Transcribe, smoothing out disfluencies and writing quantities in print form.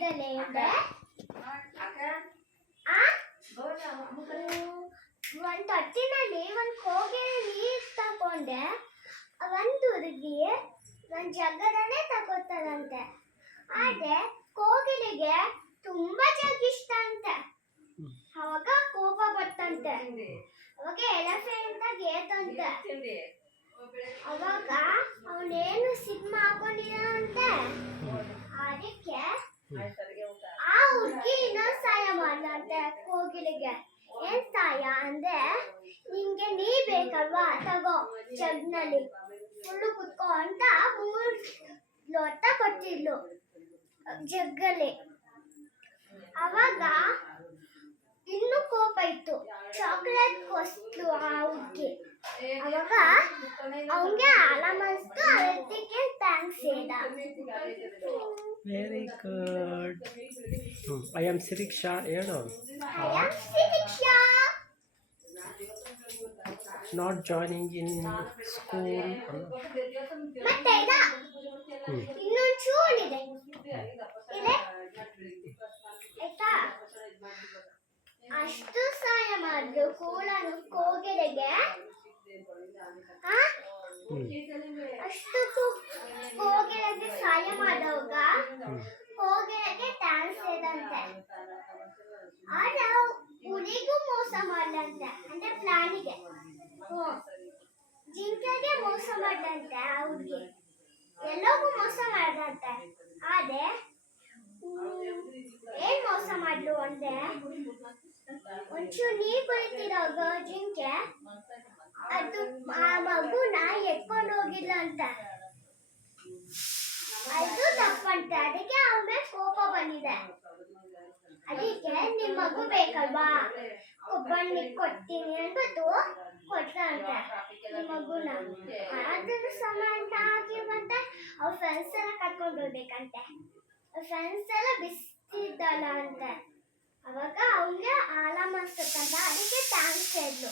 ಮಾಡಿದ್ದಾಳೆ ಅಂದ್ರೆ ಒಂದ್ ತೊಟ್ಟಿನಲ್ಲಿ ಒಂದ್ ಕೋಗಿಲೆ ನೀರ್ ತಕೊಂಡೆ ಒಂದ್ ಹುಡುಗಿ ಒಂದ್ ಜಗ್ಗದಲ್ಲೇ ತಗೋತಾರಂತೆ. ಆದ್ರೆ ಕೋಗಿಲಿಗೆ ತುಂಬಾ ಜಗ್ ಇಷ್ಟ ಅಂತೆ. ಅವಾಗ ಕೋಪ ಬರ್ತಂತೆ. ಅವಾಗ ಎಲೆಫೆಂಟ್ ಗೇತಂತೆ. ಅವಾಗ ಅವನೇನು ಸಿನಿಮಾ ಹಾಕೊಂಡಿದಂತೆ. ಅದಕ್ಕೆ ಆ ಹುಡುಗಿ ಇನ್ನೊಂದ್ ಸಹಾಯ ಮಾಡ್ಲಂತೆ ಕೋಗಿಲಿಗೆ. ಏನ್ ಸಹಾಯ ಅಂದ್ರೆ, ನಿಂಗೆ ನೀರ್ ಬೇಕಲ್ವಾ, ತಗೋ ಜಗ್ನಲ್ಲಿ ಫುಲ್ಲು ಕುತ್ಕೋ ಅಂತ 3 ಲೋಟ ಕೊಟ್ಟಿದ್ಲು ಜಗ್ಗಲ್ಲಿ. ಅವಾಗ ಇನ್ನು ಕೋಪ ಇತ್ತು, ಚಾಕ್ಲೇಟ್ ಕೊಸ್ಲು ಆ ಹುಡುಗಿ. ಅವಾಗ ಅವನಿಗೆ ಆಲಮಸ್ತು, ಅದಕ್ಕೆ ಥ್ಯಾಂಕ್ಸ್ ಹೇಳ್ದ. Very good. I am Siriksha ಹೇಳು. I am Siriksha. Not joining in school. ಮತ್ತೆ ಇನ್ನೊಂದು ಚೂರಿದೆ ಇದೆ ಆಯ್ತಾ. ಅಷ್ಟು ಸಹಾಯ ಮಾಡಿದ್ರು ಕೋಗಿಲೆಗೆ. ಅಷ್ಟು ಕೋಗಿಲೆಗೆ ಸಹಾಯ ಮಾಡುವಾಗ ಕೋಗಿಲೆಗೆ ಥ್ಯಾಂಕ್ಸ್ ಹೇಳ್ದಂತೆ. ಆದ್ರೆ ಹುಲಿಗೂ ಮೋಸ ಮಾಡ್ದಂತೆ, ಅಂದ್ರೆ ಪ್ಲಾನಿಗೆ. ಜಿಂಕೆಗೆ ಮೋಸ ಮಾಡ್ದಂತೆ ಆ ಹುಡುಗಿ, ಎಲ್ಲರಿಗೂ ಮೋಸ ಮಾಡ್ದಂತೆ. ಆದ್ರೆ ಏನ್ ಮೋಸ ಮಾಡ್ಲು ಅಂದ್ರೆ, ಒಂಚೂರು ನೀರ್ ಕುಡಿತಿರೋಗ ಜಿಂಕೆ ಅದು ಆ ಮಗುನ ಎತ್ಕೊಂಡು ಹೋಗಿಲ್ಲ ಅಂತ. ಅದು ತಪ್ಪಂತೆ. ಅದಕ್ಕೆ ಅವನ ಕೋಪ ಬಂದಿದೆ. ಅದಕ್ಕೆ ನಿಮ್ ಮಗು ಬೇಕಲ್ವಾ, ಬನ್ನಿ ಕೊಡ್ತೀನಿ ಅಂದ್ಬಿಟ್ಟು ಕೊಟ್ರಂತೆ ನಿಮ್ ಮಗುನ. ಅದನ್ನ ಸಮಾನ ಆಗಿರುವಂತೆ ಅವ್ರ ಫ್ರೆಂಡ್ಸ್ ಎಲ್ಲ ಕರ್ಕೊಂಡು ಹೋಗ್ಬೇಕಂತೆ. ಫ್ರೆಂಡ್ಸ್ ಎಲ್ಲ ಬಿಸ್ತಿದ್ದಲ್ಲ ಅಂತೆ. ಅವಾಗ ಅವನಿಗೆ ಆಲಮಸ್ತಂತ. ಅದಕ್ಕೆ ಥ್ಯಾಂಕ್ಸ್ ಹೇಳಿದ್ಲು.